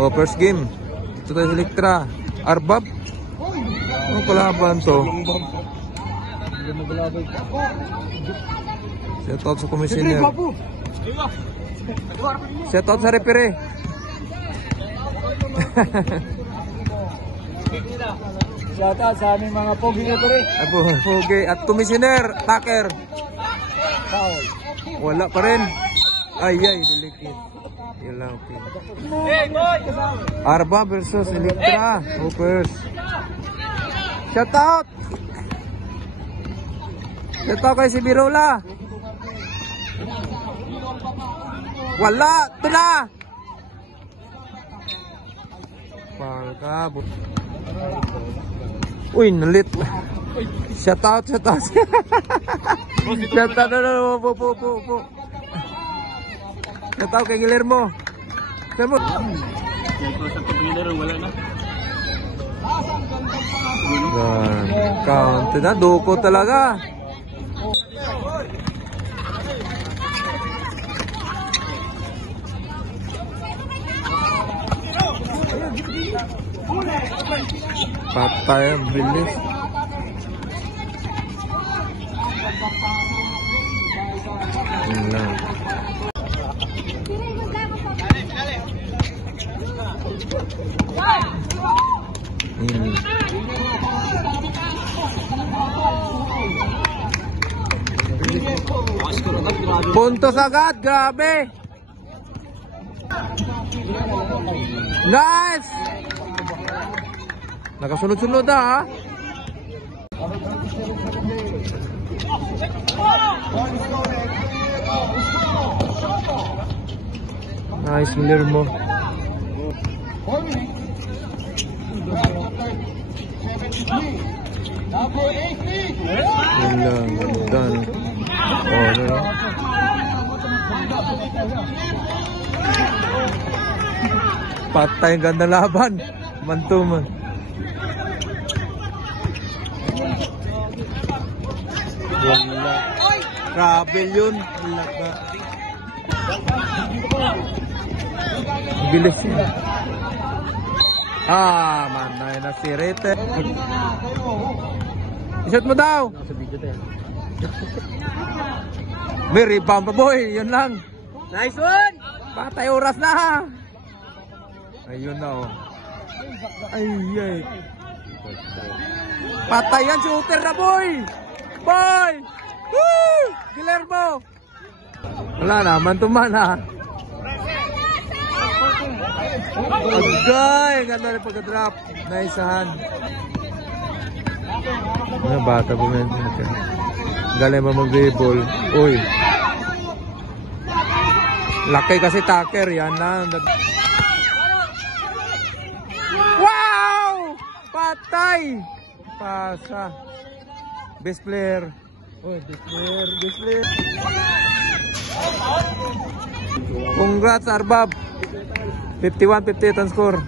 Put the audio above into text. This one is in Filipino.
Oh, first game. Ito tayo sa Electra. Arbab. Anong kalaban to? Set out sa commissioner. Set out sa referee. Shout out sa aming mga pogi na rin. Pogi. At commissioner, Tucker. Foul. Wala pa rin. Ay, delicate. Yun lang, okay. Arba versus Electra. Hoopers. Shout out! Shout out kay si Birola. Wala! Ito na! Pagkabot. Uy, nalit. Shout out, shout out. Shout out, po. Shout out kay Guillermo. Guillermo. Wala na. Count na, duko talaga. Patay ang bilis. Yun lang. Puntos agad, grabe. Nice. Nakasunod-sunod ha. Nice, Guillermo. Yun lang, done. Oh, no. Patay, ganda laban. Man-to-man. Wala. Kabel yun. Wala ka. Bilis yun. Manay na si Rete. Isot mo daw. May rebound pa boy. Yun lang. Nice one! Patay oras na. Ayun na oh. Ay. Patay yan, shooter na boy. Boy! Woo! Guillermo! Wala na, man-to-man ha. Agay! Ganda rin pagka-drop. Nice hand. Mga bata po yan. Galing mo mag-dribble. Uy. Laki kasi Tucker. Yan lang. Wow! Patay! Pasa. Best player. Oh, best player. Congrats, Arbab. 51-58 ang score.